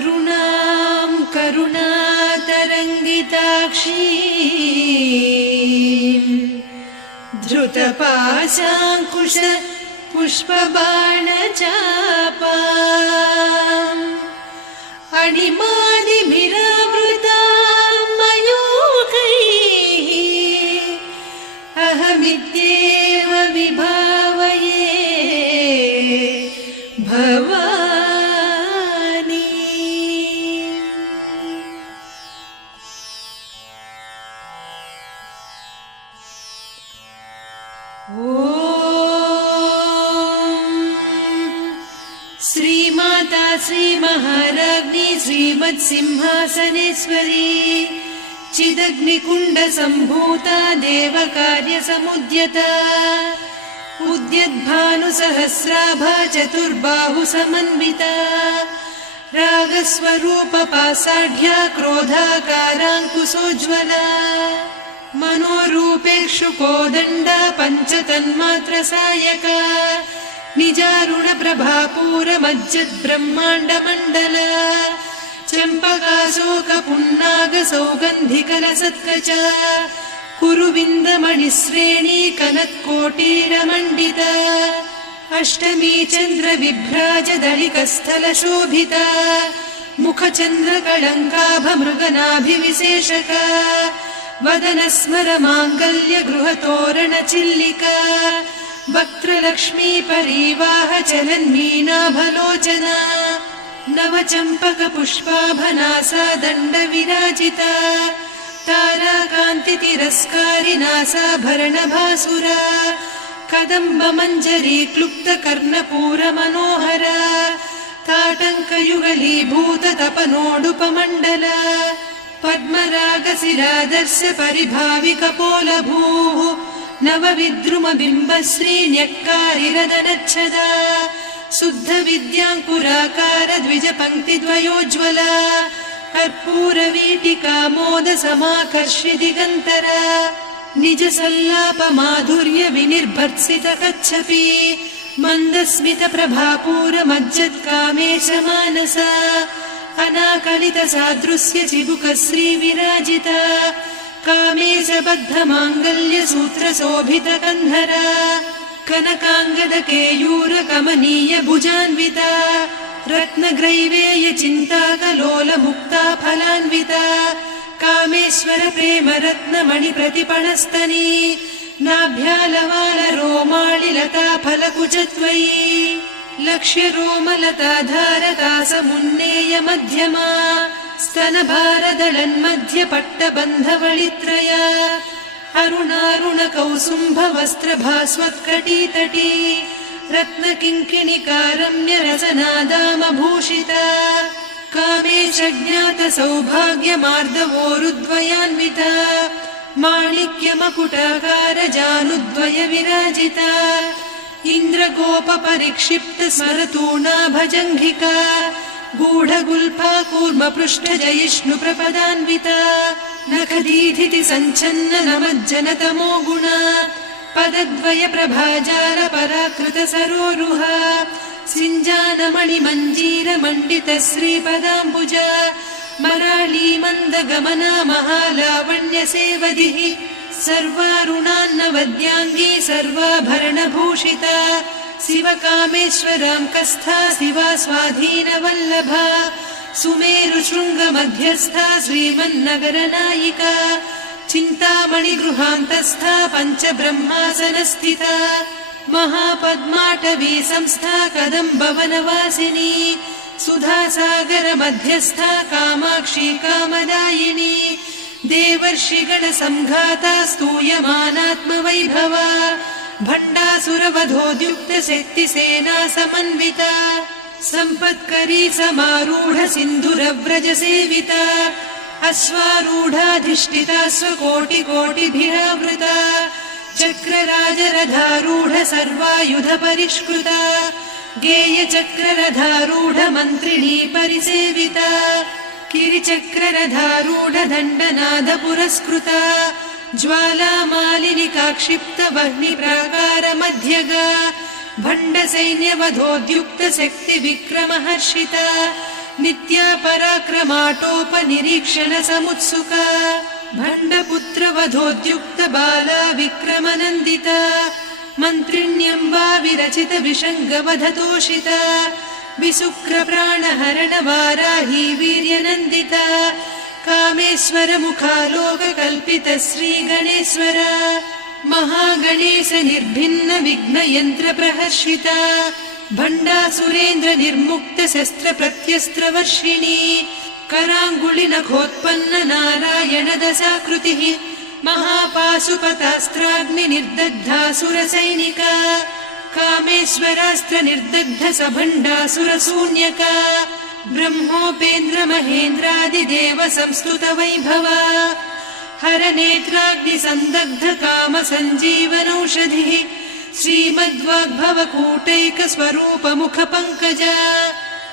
अरुणां करुणातरङ्गिताक्षीं धृतपाशाङ्कुश पुष्पबाणचापाम् अणिमादिभिरावृतां मयूखैः अहमित्येव विभावये भवानी। श्रीमाता श्रीमहाराज्ञी श्रीमत्सिंहासनेश्वरी चिदग्निकुण्डसम्भूता देवकार्यसमुद्यता उद्यद्भानुसहस्राभा चतुर्बाहुसमन्विता रागस्वरूपपासाढ्या क्रोधाकाराङ्कुशोज्ज्वला मनोरूपेक्षुकोदण्डा पञ्चतन्मात्रसायका निजारुणप्रभापूरमज्जद्ब्रह्माण्डमण्डला चम्पकाशोकपुन्नागसौगन्धिकलसत्कचा कुरुविन्दमणिश्रेणी कनत्कोटीरमण्डिता अष्टमी चन्द्रविभ्राजदलिकस्थलशोभिता मुखचन्द्रकळङ्काभमृगनाभिविशेषका वदनस्मरमाङ्गल्यगृहतोरणचिल्लिका वक्त्रलक्ष्मी परिवाहचलन्मीनाभलोचना नवचम्पकपुष्पाभनासा दण्डविराजिता ताराकान्तितिरस्कारिनासाभरणभासुरा कदम्बमञ्जरी क्लुप्तकर्णपूरमनोहरा ताटङ्कयुगलीभूततपनोडुपमण्डला पद्मरागशिरादर्श परिभाविकपोलभूः नवविद्रुमबिम्बश्रीन्यक्कारिरदनच्छदा शुद्धविद्याङ्कुराकार द्विजपङ्क्तिद्वयोज्ज्वला कर्पूरवीटिकामोदसमाकर्षि दिगन्तरा निजसल्लापमाधुर्य विनिर्भर्त्सितकच्छपि मन्दस्मितप्रभापूरमज्जत्कामेशमानसा अनाकलितसादृश्य चिबुकश्रीविराजिता कामेशबद्धमाङ्गल्यसूत्रशोभितकन्धरा कनकाङ्गदकेयूरकमनीय भुजान्विता रत्नग्रैवेयचिन्ताकलोलमुक्ता फलान्विता कामेश्वर प्रेमरत्नमणिप्रतिपणस्तनी नाभ्यालवालरोमालिलता फलकुचत्वयी लक्ष्यरोमलताधारकासमुन्नेय मध्यमा स्तनभारदळन्मध्यपट्टबन्धवळित्रया अरुणारुणकौसुम्भवस्त्रभास्वत्कटीतटी रत्नकिङ्किणिकारम्यरसनादामभूषिता कामेशज्ञातसौभाग्यमार्दवोरुद्वयान्विता माणिक्यमकुटाकारजानुद्वय विराजिता इन्द्रगोपपरिक्षिप्तस्मरतूणाभजङ्घिका गूढगुल्फा कूर्मपृष्ठजयिष्णुप्रपदान्विता नखदीधिति सञ्छन्न नमज्जनतमो गुणा पदद्वय प्रभाजाल पराकृत सरोरुहा सिञ्जानमणिमञ्जीरमण्डित श्रीपदाम्बुजा मराळी मन्दगमना महालावण्य सेवदिः सर्वारुणान्नवद्याङ्गी सर्वाभरणभूषिता शिवकामेश्वराङ्कस्था शिवा स्वाधीनवल्लभा सुमेरुशृङ्गमध्यस्था श्रीमन्नगरनायिका चिन्तामणिगृहान्तस्था पञ्चब्रह्मासनस्थिता महापद्माटवी संस्था कदम्बवनवासिनी सुधासागरमध्यस्था कामाक्षी कामदायिनी देवर्षिगणसंघाता स्तूयमानात्मवैभवा भण्डासुरवधोद्युक्तशक्तिसेना समन्विता सम्पत्करी समारूढ सिन्धुरव्रजसेविता अश्वारूढाधिष्ठिता स्वकोटिकोटिभिरावृता चक्रराजरथारूढ सर्वायुधपरिष्कृता गेयचक्ररथारूढ मन्त्रिणी परिसेविता किरिचक्ररथारूढ दण्डनाद पुरस्कृता ज्वालामालिनिकाक्षिप्त वह्निप्राकारमध्यगा भण्डसैन्यवधोद्युक्त शक्तिविक्रमहर्षिता नित्या पराक्रमाटोपनिरीक्षण समुत्सुका भण्डपुत्रवधोद्युक्त बाला विक्रमनन्दिता मन्त्रिण्यम्बा विरचित विषङ्गवधतोषिता विशुक्रप्राणहरण वाराही वीर्यनन्दिता कामेश्वर मुखालोककल्पित श्रीगणेश्वर महागणेश निर्भिन्न विघ्नयन्त्र प्रहर्षिता भण्डासुरेन्द्र निर्मुक्त शस्त्र प्रत्यस्त्रवर्षिणी कराङ्गुलि नखोत्पन्न नारायण दशाकृतिः महापाशुपतास्त्राग्नि निर्दग्धासुरसैनिका कामेश्वरास्त्र निर्दग्ध सभण्डासुर शून्यका ब्रह्मोपेन्द्र महेन्द्रादिदेव संस्तुत वैभवा हरनेत्राग्नि संदग्ध काम सञ्जीवनौषधिः श्रीमद्वाग्भव कूटैक स्वरूप मुख पंकजा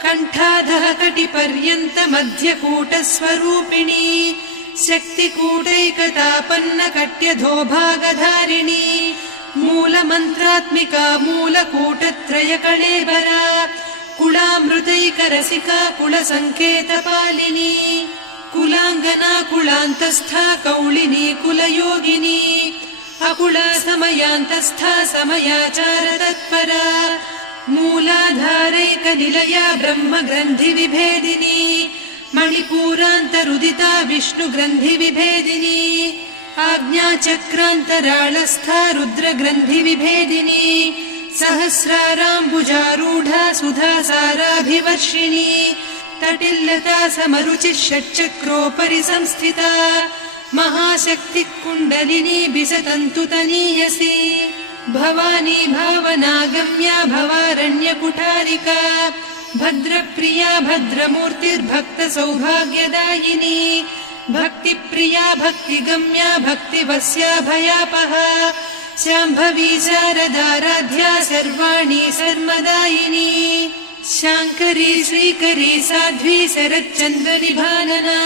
कंठाधः कटिपर्यन्त मध्यकूट स्वरूपिणी शक्तिकूटैकतापन्न कट्यधोभागधारिणी मूलमन्त्रात्मिका मूलकूटत्रय कळेबरा कुलामृतैकरसिका कुलसङ्केतपालिनी कुलाङ्गना कुलान्तस्था कौलिनी कुलयोगिनी अकुला समयान्तस्था समयाचार तत्परा मूलाधारैक निलया ब्रह्म ग्रन्थि विभेदिनी मणिपूरान्तरुदिता विष्णु ग्रन्थि विभेदिनी आज्ञाचक्रान्तराळस्था रुद्र ग्रन्थि विभेदिनी सहस्राराम्बुजारूढा सुधासाराभिवर्षिणी तटिल्लता समरुचिः षट्चक्रोपरि संस्थिता महाशक्ति कुण्डलिनी बिसतन्तुतनीयसी भवानी भावनागम्या भवारण्य कुठारिका भद्रप्रिया भद्रमूर्तिर्भक्त सौभाग्यदायिनी भक्तिप्रिया भक्तिगम्या भक्तिवस्या भयापहा शाम्भवी शारदाराध्या सर्वाणि सर्वदायिनी शाङ्करी श्रीकरी साध्वी शरच्चन्द्रनिभानना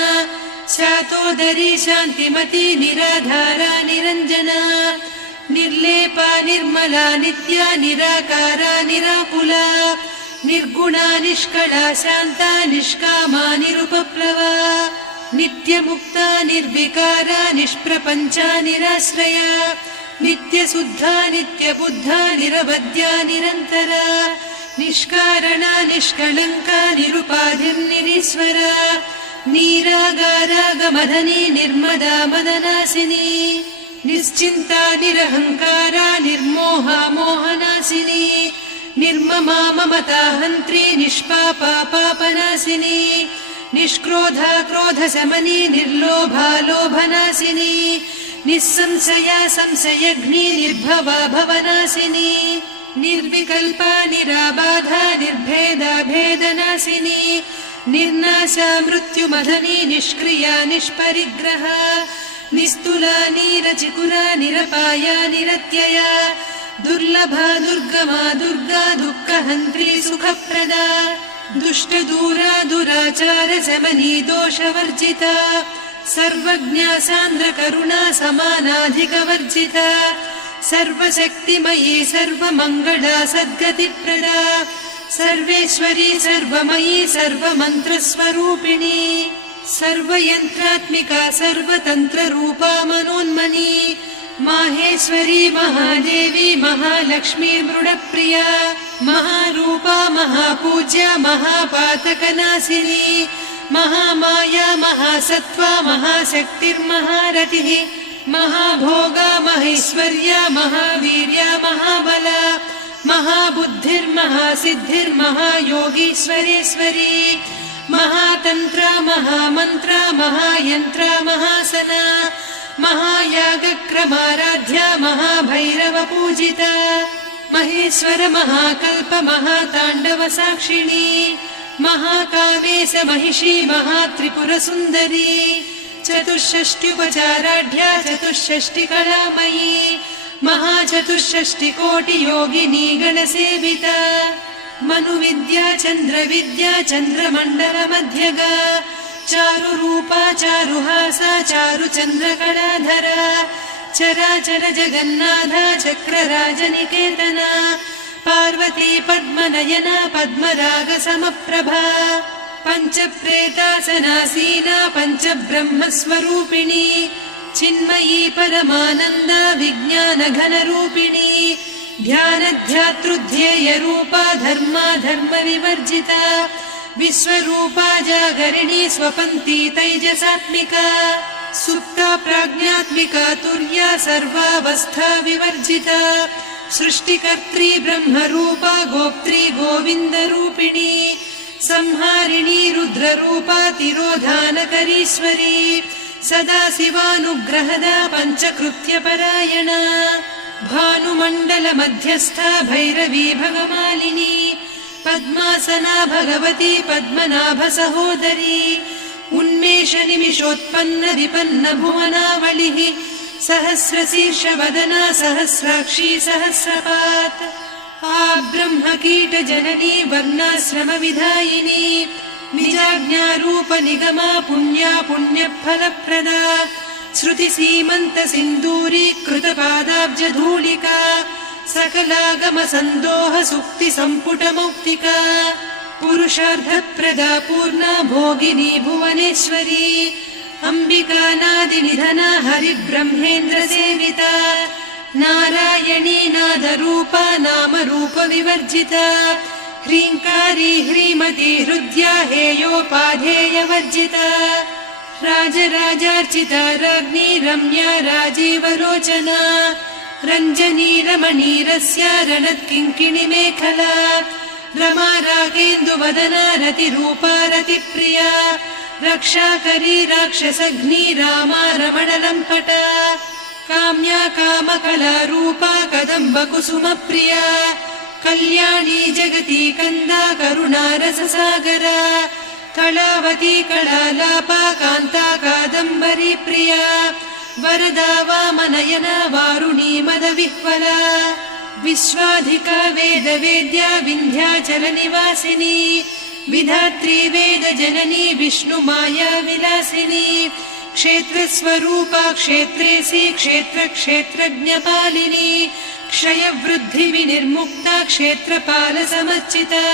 शातोदरी शान्तिमती निराधारा निरञ्जना निर्लेपा निर्मला नित्या निराकारा निराकुला निर्गुणा निष्कला शान्ता निष्कामा निरुपप्लवा नित्यमुक्ता निर्विकारा निष्प्रपञ्चा निराश्रया नित्यशुद्धा नित्यबुद्धा निरवद्या निरन्तरा निष्कारणा निष्कलङ्का निरुपाधिर्निरीश्वरा नीरागारागमदनी निर्मदा मदनासिनी निश्चिन्ता निरहङ्कारा निर्मोहा मोहनासिनी निर्ममा ममता हन्त्री निष्पापा पापनासिनी निष्क्रोधा क्रोधशमनी निर्लोभा लोभनासिनी निस्संशया संशयघ्नी निर्भवा भवनासिनी निर्विकल्पा निराबाधा निर्भेदा भेदनासिनी निर्नाशा मृत्युमदनी निष्क्रिया निष्परिग्रहा निस्तुला नीरचिकुरा निरपाया निरत्यया दुर्लभा दुर्गमा दुर्गा दुःखहन्त्री सुखप्रदा दुष्टदूरा दुराचार शमनी दोषवर्जिता सर्वज्ञा सान्द्र करुणा समानाधिकवर्जिता सर्वशक्तिमयी सर्वमङ्गला सद्गतिप्रदा सर्वेश्वरी सर्वमयी सर्वमन्त्रस्वरूपिणी सर्वयन्त्रात्मिका सर्वतन्त्ररूपा मनोन्मनी माहेश्वरी महादेवी महालक्ष्मी मृडप्रिया महारूपा महापूज्या महापातकनाशिनी महामाया महासत्त्वा महाशक्तिर्महारतिः महाभोगा महेश्वर्या महावीर्या महाबला महाबुद्धिर्महासिद्धिर्महायोगीश्वरेश्वरी महातन्त्रा महामन्त्रा महायन्त्रा महासना महायागक्रमाराध्या महाभैरवपूजिता महेश्वर महाकल्प महाताण्डव साक्षिणी महाकामेश महिषी महात्रिपुरसुन्दरी चतुष्षष्ट्युपचाराढ्या चतुष्षष्टिकलामयी महाचतुष्षष्टिकोटियोगिनी गणसेविता मनुविद्या चन्द्रविद्या चन्द्रमण्डलमध्यगा चारुरूपा चारुहासा चारुचन्द्रकलाधरा चराचर जगन्नाथा चक्रराजनिकेतना पार्वती पद्मनयना पद्मरागसमप्रभा पञ्चप्रेतासनासीना पञ्चब्रह्मस्वरूपिणी चिन्मयी परमानन्द विज्ञानघनरूपिणी ध्यानध्यातृध्येयरूपा धर्मा धर्मविवर्जिता विश्वरूपा जागरिणी स्वपन्ती तैजसात्मिका सुप्ता प्राज्ञात्मिका तुर्या सर्वावस्था विवर्जिता सृष्टिकर्त्री ब्रह्मरूपा गोप्त्री गोविन्दरूपिणी संहारिणी रुद्ररूपा तिरोधानकरीश्वरी सदा शिवानुग्रहदा पञ्चकृत्यपरायणा भानुमण्डलमध्यस्था भैरवी भगमालिनी पद्मासना भगवती पद्मनाभसहोदरी उन्मेषनिमिषोत्पन्न विपन्न भुवनावलिः सहस्रशीर्षवदना सहस्राक्षी सहस्रपात् ब्रह्मकीटजननी वर्णाश्रमविधायिनी निजाज्ञारूपनिगमा पुण्या पुण्यफलप्रदा श्रुतिसीमन्तसिन्दूरीकृतपादाब्जधूलिका सकलागमसन्दोह सुक्तिसम्पुटमौक्तिका पुरुषार्थप्रदा पूर्णा भोगिनी भुवनेश्वरी अम्बिकानादिनिधना हरिब्रह्मेन्द्रसेविता नारायणी नादरूपा नामरूपविवर्जिता ह्रीङ्कारी ह्रीमती हृद्या हेयोपाधेयवर्जिता राजराजार्चिता राज्ञी रम्या राजीवलोचना रञ्जनी रमणीरस्या रणत्किङ्किणिमेखला रमा रागेन्दुवदना रतिरूपा रतिप्रिया रक्षाकरी राक्षसघ्नी रामा रमणलम्पटा काम्या कामकलारूपा कदम्बकुसुमप्रिया कल्याणी जगती कन्दा करुणारससागरा कलावती कलालापा कान्ता कादम्बरी प्रिया वरदा वामनयना वारुणी मदविह्वला विश्वाधिका वेदवेद्या विन्ध्याचलनिवासिनी विधात्री वेदजननी विष्णुमाया विलासिनी क्षेत्रस्वरूपा क्षेत्रेसी क्षेत्रक्षेत्रज्ञपालिनी क्षयवृद्धिविनिर्मुक्ता क्षेत्रपालसमर्चिता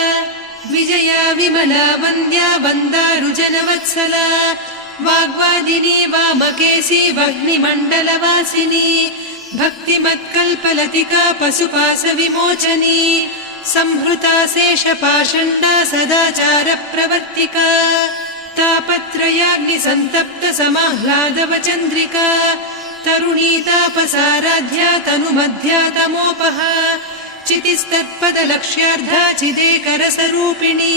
विजया विमला वन्द्या वन्दारुजनवत्सला वाग्वादिनी वामकेशी वह्निमण्डलवासिनी भक्तिमत्कल्पलतिका पशुपाशविमोचनी संहृता शेषपाषण्डा सदाचारप्रवर्तिका तापत्रयाग्निसन्तप्त समाह्लादवचन्द्रिका तरुणी तापसाराध्या तनुमध्या तमोपहा चितिस्तत्पदलक्ष्यार्धा चिदेकरसरूपिणी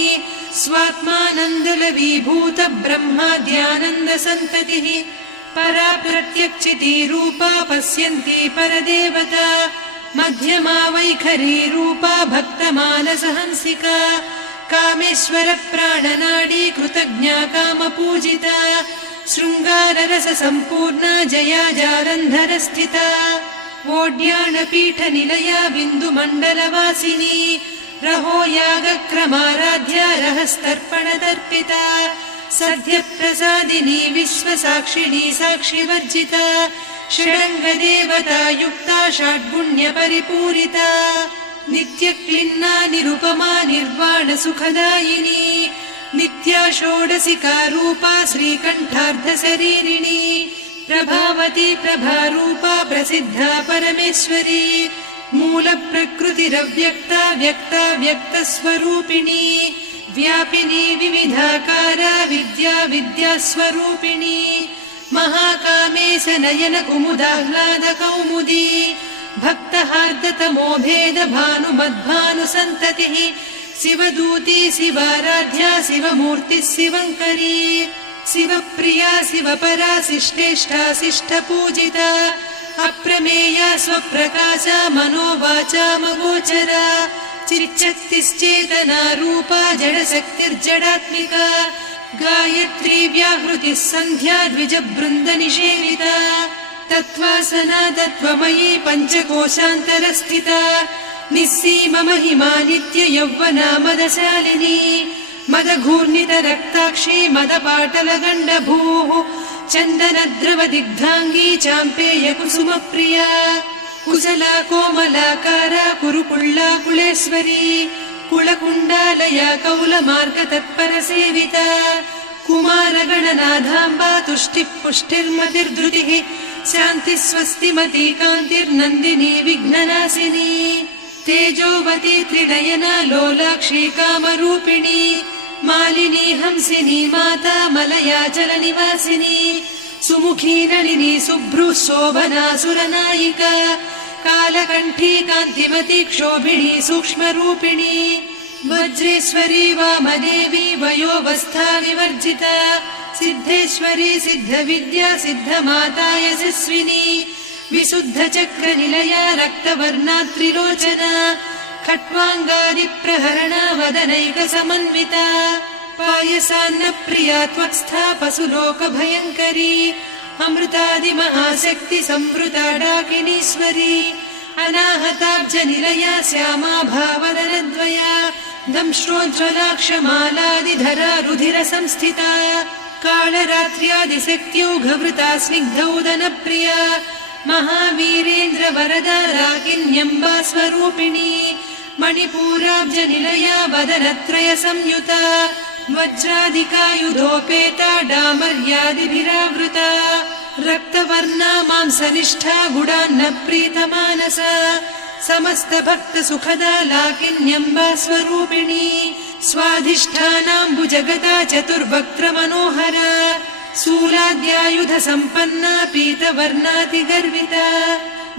स्वात्मानन्दलवीभूत ब्रह्माद्यानन्दसन्ततिः परा प्रत्यक्षितीरूपा पश्यन्ती परदेवता मध्यमा वैखरी रूपा भक्तमानसहंसिका कामेश्वर प्राणनाडी कृतज्ञा कामपूजिता शृङ्गाररससम्पूर्णा जया जालन्धरस्थिता वोड्याणपीठनिलया बिन्दुमण्डलवासिनी रहो यागक्रमाराध्या रहस्तर्पणदर्पिता सद्यप्रसादिनी विश्वसाक्षिणी साक्षिवर्जिता षडङ्गदेवता युक्ता षड्गुण्यपरिपूरिता नित्यक्लिन्ना निरुपमा निर्वाणसुखदायिनी नित्या षोडशिका रूपा श्रीकण्ठार्धशरीरिणी प्रभावती प्रभारूपा प्रसिद्धा परमेश्वरी मूलप्रकृतिरव्यक्ता व्यक्ता व्यक्तस्वरूपिणी व्यापिनी विविधाकारा विद्या विद्यास्वरूपिणी महाकामेश नयन कुमुदाह्लाद कौमुदी भक्तहार्दतमो भेद भानुमद्भानुसन्ततिः शिवदूती शिवाराध्या शिवमूर्तिः शिवङ्करी शिवप्रिया शिवपरा शिष्टेष्टा शिष्टपूजिता अप्रमेया स्वप्रकाशा मनोवाचामगोचरा चिच्चक्तिश्चेतना रूपा जडशक्तिर्जडात्मिका गायत्री व्याहृतिः सन्ध्या द्विजबृन्दनिषेविता तत्त्वासना तत्त्वमयी पञ्चकोशान्तरस्थिता निस्सीममहिमा नित्ययौवना मदशालिनी मदघूर्णितरक्ताक्षी मदपाटलगण्डभूः चन्दनद्रवदिग्धाङ्गी चाम्पेयकुसुमप्रिया कुशला कोमलाकारा कुरुकुळ्ळा कुलेश्वरी कुलकुण्डालया कौलमार्गतत्परसेविता कुमारगणनाथाम्बा तुष्टिः पुष्टिर्मतिर्धृतिः शान्तिः स्वस्तिमती कान्तिर्नन्दिनी विघ्ननाशिनी तेजोवती त्रिनयना लोलाक्षी कामरूपिणी मालिनी हंसिनी माता मलयाचलनिवासिनी सुमुखी नलिनी शुभ्रुः शोभना सुरनायिका कालकण्ठी कान्तिमती क्षोभिणी सूक्ष्मरूपिणी वज्रेश्वरी वामदेवी वयोवस्था विवर्जिता सिद्धेश्वरी सिद्धविद्या सिद्धमाता यशस्विनी विशुद्धचक्रनिलया रक्तवर्णा त्रिलोचना खट्वाङ्गादिप्रहरणा वदनैकसमन्विता पायसान्नप्रिया त्वक्स्था पशुलोकभयङ्करी अमृतादिमहाशक्ति संवृता डाकिनीश्वरी अनाहताब्जनिलया श्यामा भावदनद्वया दंश्रोज्ज्वलाक्षमालादिधरा रुधिरसंस्थिता कालरात्र्यादिशक्त्यौघवृता स्निग्धौदनप्रिया महावीरेन्द्रवरदा राकिन्यम्बा स्वरूपिणी मणिपूराब्जनिलया वदनत्रयसंयुता वज्रादिकायुधोपेता डामर्यादिभिरावृता रक्तवर्णा मांसनिष्ठा गुडान्नप्रीतमानसा समस्तभक्तसुखदा लाकिन्यम्बा स्वरूपिणी स्वाधिष्ठानाम्बुजगदा चतुर्वक्त्रमनोहरा शूलाद्यायुधसम्पन्ना पीतवर्णातिगर्विता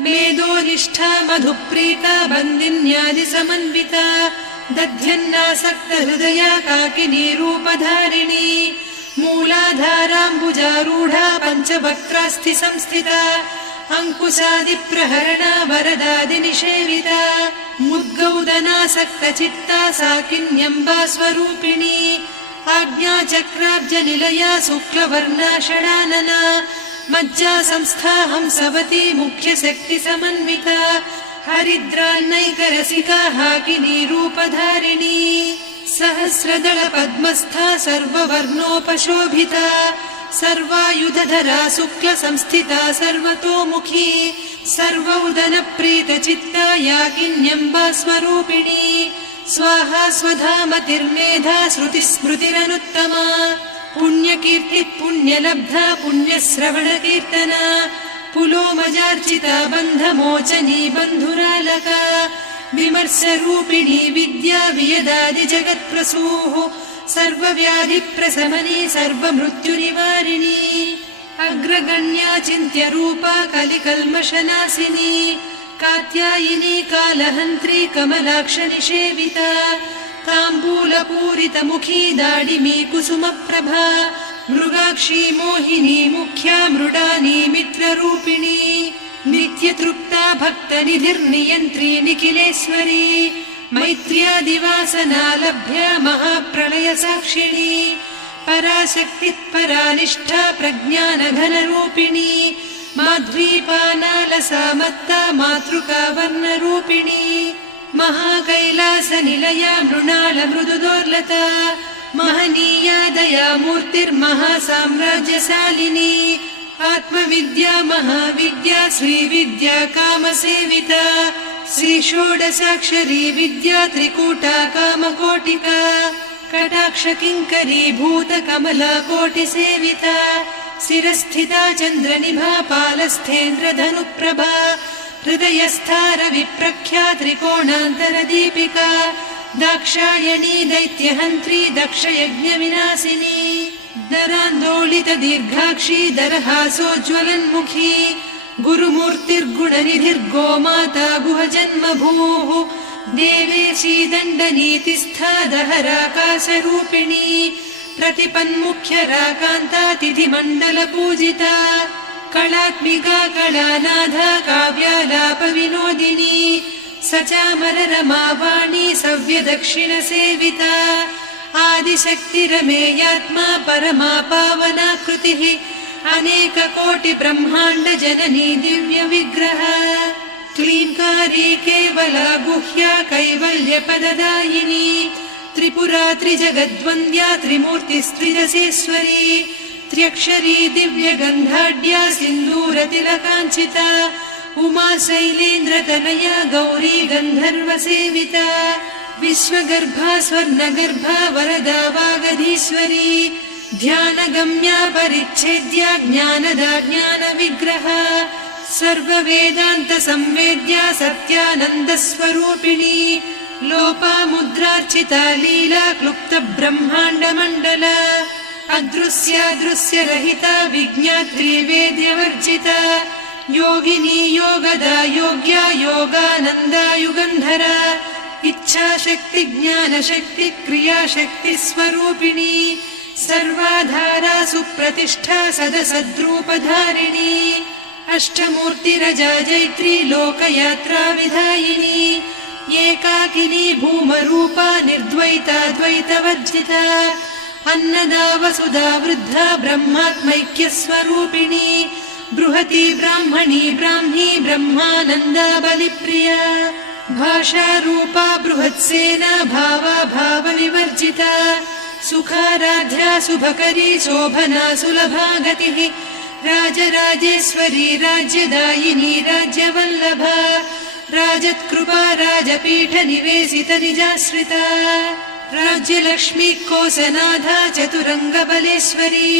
मेदोनिष्ठा मधुप्रीता बन्दिन्यादिसमन्विता दध्यन्नासक्तहृदया काकिनी रूपधारिणी मूलाधाराम्बुजारूढा पञ्चवक्त्रास्थि संस्थिता अङ्कुशादिप्रहरणा वरदादिनिषेविता मुद्गौदनासक्तचित्ता साकिन्यम्बा स्वरूपिणी आज्ञाचक्राब्जनिलया शुक्लवर्णा षडानना मज्जा संस्था हंसवती मुख्यशक्तिसमन्विता हरिद्रान्नैकरसिका हाकिनी रूपधारिणी सहस्रदलपद्मस्था सर्ववर्णोपशोभिता सर्वायुधधरा शुक्लसंस्थिता सर्वतोमुखी सर्वौदनप्रीतचित्ता याकिन्यम्बा स्वरूपिणी स्वाहा स्वधामतिर्मेधा श्रुतिस्मृतिरनुत्तमा पुण्यकीर्तिः पुण्यलब्धा पुण्यश्रवणकीर्तना पुलोमजार्चिता बन्धमोचनी बन्धुरालका विमर्शरूपिणी विद्या वियदादिजगत्प्रसूः सर्वव्याधिप्रशमनी सर्वमृत्युनिवारिणी अग्रगण्या चिन्त्यरूपा कलिकल्मषनाशिनी कात्यायिनी कालहन्त्री कमलाक्षनिषेविता ताम्बूलपूरितमुखी दाडिमी कुसुमप्रभा मृगाक्षी मोहिनी मुख्या मृडानी मित्ररूपिणी नित्यतृप्ता भक्तनिधिर्नियन्त्री निखिलेश्वरी मैत्र्यादिवासना लभ्या महाप्रलयसाक्षिणी पराशक्तिः परानिष्ठा प्रज्ञानघनरूपिणी माध्वीपानालसामत्ता मातृका वर्णरूपिणी महाकैलासनिलया मृणालमृदुदोर्लता महनीया दया मूर्तिर्महासाम्राज्यशालिनी आत्मविद्या महाविद्या श्रीविद्या कामसेविता श्रीषोडशाक्षरी विद्या त्रिकूटा कामकोटिका कटाक्षकिङ्करी भूतकमला कोटिसेविता शिरस्थिता चन्द्रनिभा पालस्थेन्द्रधनुप्रभा हृदयस्था रविप्रख्या त्रिकोणान्तरदीपिका दाक्षायणी दैत्यहन्त्री दक्षयज्ञविनाशिनी दरान्दोलितदीर्घाक्षी दरहासोज्ज्वलन्मुखी गुरुमूर्तिर्गुणनिधिर्गोमाता गुहजन्मभूः देवेशी दण्डनीतिस्था दहराकाशरूपिणी प्रतिपन्मुख्यराकान्ता तिथिमण्डलपूजिता कलात्मिका कलानाथा काव्यालापविनोदिनी सचामररमावाणी सव्यदक्षिणसेविता आदिशक्तिरमेयात्मा परमा पावनाकृतिः अनेककोटिब्रह्माण्डजननी दिव्यविग्रह क्लीङ्कारी केवला गुह्या कैवल्यपददायिनी त्रिपुरा त्रिजगद्वन्द्या त्रिमूर्तिस्त्रिदशेश्वरी त्र्यक्षरी दिव्यगन्धाढ्या सिन्दूरतिलकाञ्चिता उमा शैलेन्द्रतनया गौरी गन्धर्वसेविता विश्वगर्भा स्वर्णगर्भा वरदा वागधीश्वरी ध्यानगम्या परिच्छेद्या ज्ञानदा ज्ञानविग्रहा सर्ववेदान्त संवेद्या सत्यानन्दस्वरूपिणी लोपामुद्रार्चिता लीला क्लुप्त ब्रह्माण्डमण्डला अदृश्यादृश्यरहिता विज्ञात्री वेद्यवर्जिता योगिनी योगदा योग्या योगानन्दा युगन्धरा इच्छाशक्ति ज्ञानशक्ति क्रियाशक्ति स्वरूपिणी सर्वाधारा सुप्रतिष्ठा सदसद्रूपधारिणी अष्टमूर्तिरजा जैत्री लोकयात्रा विधायिनी एकाकिनी भूमरूपा निर्द्वैता द्वैतवर्जिता अन्नदा वसुधा वृद्धा ब्रह्मात्मैक्यस्वरूपिणी बृहती ब्राह्मणी ब्राह्मी ब्रह्मानन्दा बलिप्रिया भाषारूपा बृहत्सेना भावा भावविवर्जिता सुखाराध्या शुभकरी शोभना सुलभा गतिः राजराजेश्वरी राज्यदायिनी राज्यवल्लभा राजत्कृपा राजपीठ निवेशित निजाश्रिता राज्यलक्ष्मी कोसनाधा चतुरङ्गबलेश्वरी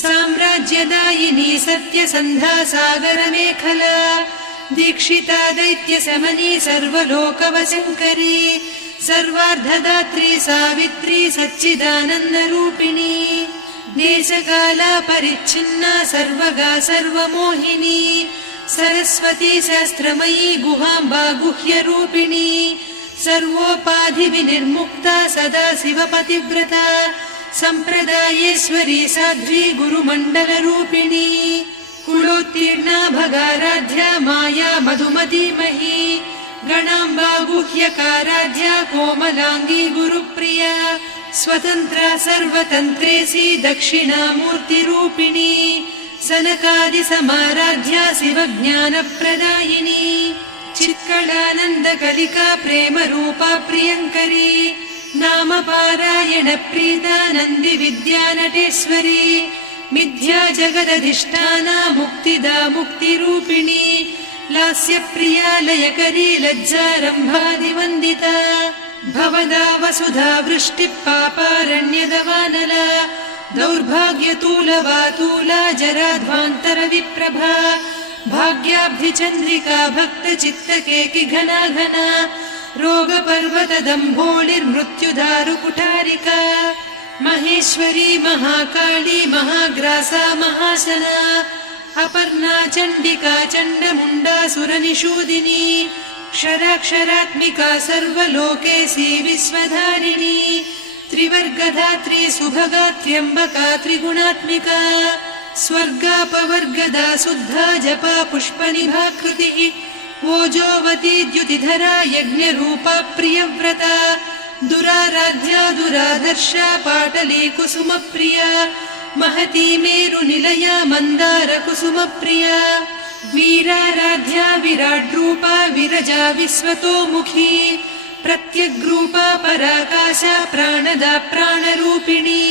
साम्राज्यदायिनी सत्यसन्धा सागरमेखला दीक्षिता दैत्यशमनी सर्वलोकवशङ्करी सर्वार्धदात्री सावित्री सच्चिदानन्दरूपिणी देशकाला परिच्छिन्ना सर्वगा सर्वमोहिनी सरस्वती शास्त्रमयी गुहाम्बा गुह्यरूपिणी सर्वोपाधिविनिर्मुक्ता सदा शिवपतिव्रता सम्प्रदायेश्वरी साध्वी गुरुमण्डलरूपिणी कुलोत्तीर्णा भगाराध्या माया मधुमतीमही गणाम्बा गुह्यकाराध्या कोमलाङ्गी गुरुप्रिया स्वतन्त्रा सर्वतन्त्रेसी दक्षिणामूर्तिरूपिणी सनकादिसमाराध्या शिवज्ञानप्रदायिनी चित्कलानन्दकलिका प्रेमरूपा प्रियङ्करी नामपारायण प्रीता नन्दिविद्यानटेश्वरी मिथ्या जगदधिष्ठाना मुक्तिदा मुक्तिरूपिणी लास्यप्रिया लयकरी लज्जारम्भादिवन्दिता भवदा वसुधा वृष्टिः पापारण्यदवानला दौर्भाग्यतूलवातूला जराध्वान्तरविप्रभा भाग्याब्धिचन्द्रिका भक्तचित्तकेकि घना घना रोगपर्वतदम्भोळिर्मृत्युदारुकुठारिका महेश्वरी महाकाली महाग्रासा महाशना अपर्णा चण्डिका चण्डमुण्डा सुरनिषूदिनी क्षराक्षरात्मिका सर्वलोकेशी विश्वधारिणी त्रिवर्गधात्री सुभगा त्र्यम्बका त्रिगुणात्मिका स्वर्गापवर्गदा शुद्धा जपा पुष्पनिभाकृतिः ओजोवती द्युतिधरा यज्ञरूपा प्रियव्रता दुराराध्या दुरादर्शा पाटली कुसुमप्रिया महती मेरुनिलया मन्दार कुसुमप्रिया वीराराध्या विराड्रूपा विरजा विश्वतोमुखी प्रत्यग्रूपा पराकाशा प्राणदा प्राणरूपिणी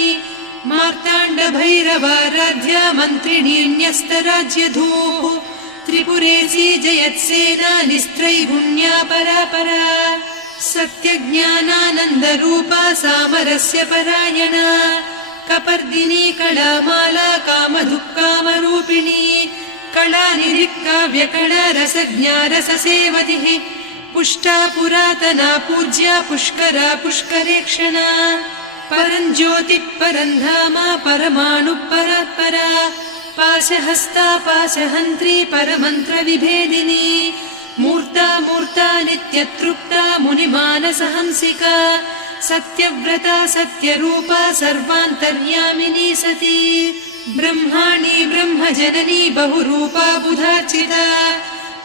मार्ताण्ड भैरवाराध्या मन्त्रिणी न्यस्तराज्यधूः त्रिपुरेशी जयत्सेना निस्त्रैगुण्या परापरा सत्यज्ञानानन्दरूपा सामरस्य परायणा कपर्दिनी कलामाला कामधुक्कामरूपिणी कलानिधिक्काव्यकला रसज्ञा रससेवतिः पुष्टा पुरातना पूज्या पुष्करा पुष्करेक्षणा परञ्ज्योतिः परन्धामा परमाणुः परात्परा पाशहस्ता पाशहन्त्री परमन्त्रविभेदिनी मूर्ता मूर्ता नित्यतृप्ता मुनिमानसहंसिका सत्यव्रता सत्यरूपा सर्वान्तर्यामिनी सती ब्रह्माणी ब्रह्मजननी बहुरूपा बुधार्चिता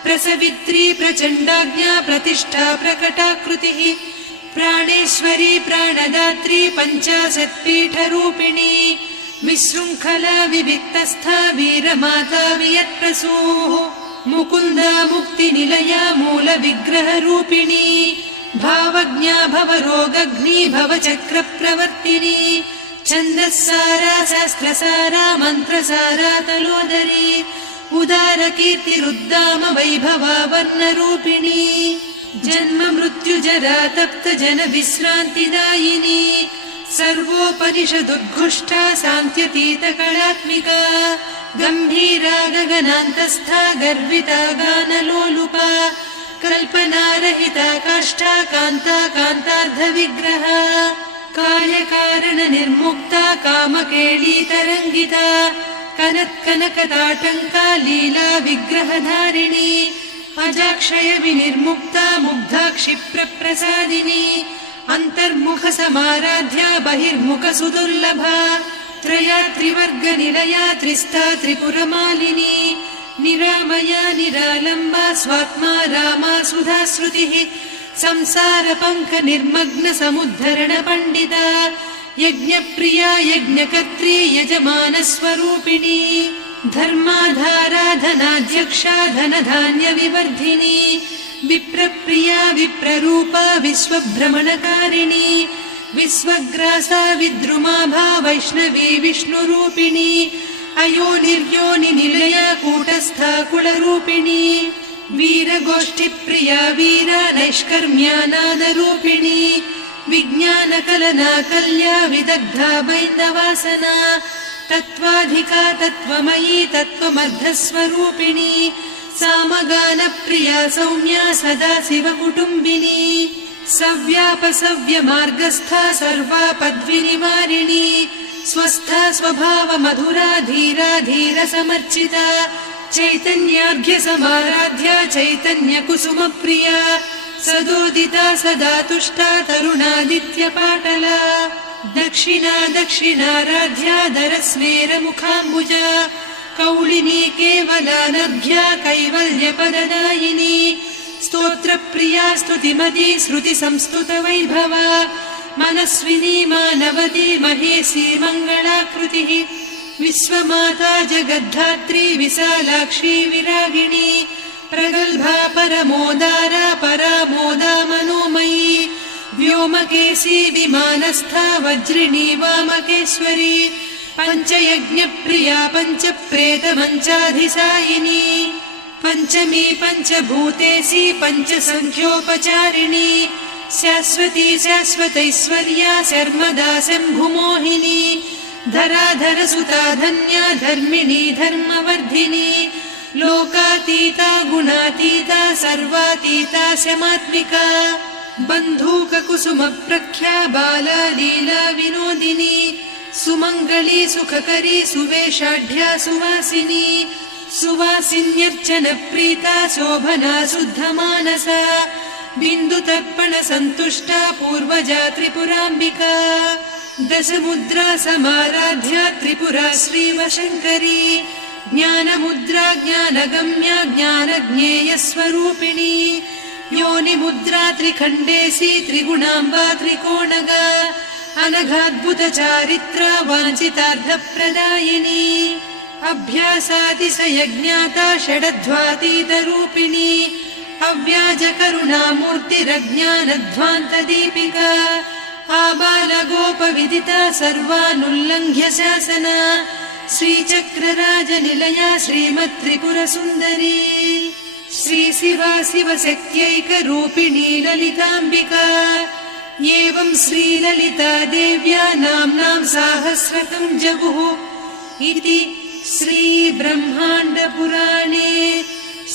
प्रसवित्री प्रचण्डाज्ञा प्रतिष्ठा प्रकटाकृतिः प्राणेश्वरी प्राणदात्री पञ्चाशत्पीठरूपिणी विशृङ्खला विविक्तस्था वीरमाता वियत्प्रसूः मुकुन्दा मुक्तिनिलया मूलविग्रहरूपिणी भावज्ञा भवरोगग्नी भवचक्रप्रवर्तिनी छन्दस्सारा शास्त्रसारा मन्त्रसारा तलोदरी उदारकीर्तिरुद्दाम वैभवा वर्णरूपिणी जन्म मृत्युज जरा तप्त जन विश्रान्तिदायिनी सर्वोपनिषदुद्घुष्टा सान्त्यतीत कलात्मिका गम्भीरा गगनान्तस्था गर्विता गानलोलुपा कल्पनारहिता काष्ठा कान्ता कान्तार्धविग्रह कार्यकारण निर्मुक्ता कामकेली तरङ्गिता कनत्कनकताटङ्का लीला विग्रहधारिणी अजाक्षय विनिर्मुक्ता मुग्धा क्षिप्रप्रसादिनी अन्तर्मुख समाराध्या बहिर्मुख सुदुर्लभा त्रया त्रिवर्ग निलया त्रिस्था त्रिपुरमालिनी निरामया निरालम्बा स्वात्मा रामा सुधा श्रुतिः संसार पङ्क निर्मग्न समुद्धरण पण्डिता यज्ञप्रिया यज्ञकर्त्री यजमान स्वरूपिणी धर्माधाराधनाध्यक्षा धनधान्य विवर्धिनी विप्रप्रिया विप्ररूपा विश्वभ्रमणकारिणी विश्वग्रासा विद्रुमाभा वैष्णवी विष्णुरूपिणी अयोनिर्योनि निलया कूटस्था कुलरूपिणी वीरगोष्ठिप्रिया वीरा नैष्कर्म्यानादरूपिणी विज्ञानकलना कल्या विदग्धा बैन्दवासना तत्त्वाधिका तत्त्वमयी तत्त्वमर्धस्वरूपिणी सामगानप्रिया सौम्या सदा शिवकुटुम्बिनी सव्यापसव्यमार्गस्था सर्वा पद्विनिवारिणी स्वस्था स्वभाव मधुरा धीरा धीर समर्चिता चैतन्यार्घ्य समाराध्या चैतन्य कुसुम प्रिया सदोदिता सदा तुष्टा तरुणादित्य पाटला दक्षिणा दक्षिणाराध्या दरस्मेर मुखाम्बुजा कौलिनी केवलानर्घ्या कैवल्यपददायिनी स्तोत्रप्रिया स्तुतिमती श्रुति संस्तुत वैभवा मनस्विनी मानवती महेशी मङ्गलाकृतिः विश्वमाता जगद्धात्री विशालाक्षी विरागिणी प्रगल्भा परमोदारा परामोदा मनोमयी व्योमकेशी विमानस्था वज्रिणी वामकेश्वरी पञ्चयज्ञप्रिया पञ्चप्रेतमञ्चाधिसायिनी पञ्चमी पञ्चभूतेशी पञ्चसङ्ख्योपचारिणी शाश्वती शाश्वतैश्वर्या शर्मदा शम्भुमोहिनी धराधरसुता धन्या धर्मिणी धर्मवर्धिनी लोकातीता गुणातीता सर्वातीता शमात्मिका बन्धूककुसुमप्रख्या बाला लीला विनोदिनी सुमङ्गली सुखकरी सुवेशाढ्या सुवासिनी सुवासिन्यर्चनप्रीता शोभना शुद्धमानसा बिन्दुतर्पण सन्तुष्टा पूर्वजा त्रिपुराम्बिका दशमुद्रा समाराध्या त्रिपुरा श्रीवशङ्करी ज्ञानमुद्रा ज्ञानगम्या ज्ञानज्ञेयस्वरूपिणी योनिमुद्रा त्रिखण्डेशी त्रिगुणाम्बा त्रिकोणगा अनघाद्भुत चारित्रा वाञ्छितार्थप्रदायिनी अभ्यासातिशयज्ञाता षडध्वातीतरूपिणी अव्याजकरुणामूर्तिरज्ञानध्वान्तदीपिका आबालगोपविदिता सर्वानुल्लङ्घ्य शासना श्रीचक्रराजनिलया श्रीमत्त्रिपुरसुन्दरी श्रीशिवा शिवशक्त्यैकरूपिणी ललिताम्बिका एवं श्रीललिता देव्या नाम्नां साहस्रकं जगुः इति श्रीब्रह्माण्डपुराणे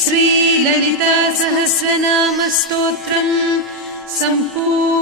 श्रीललिता सहस्रनामस्तोत्रम् सम्पूर्णम्।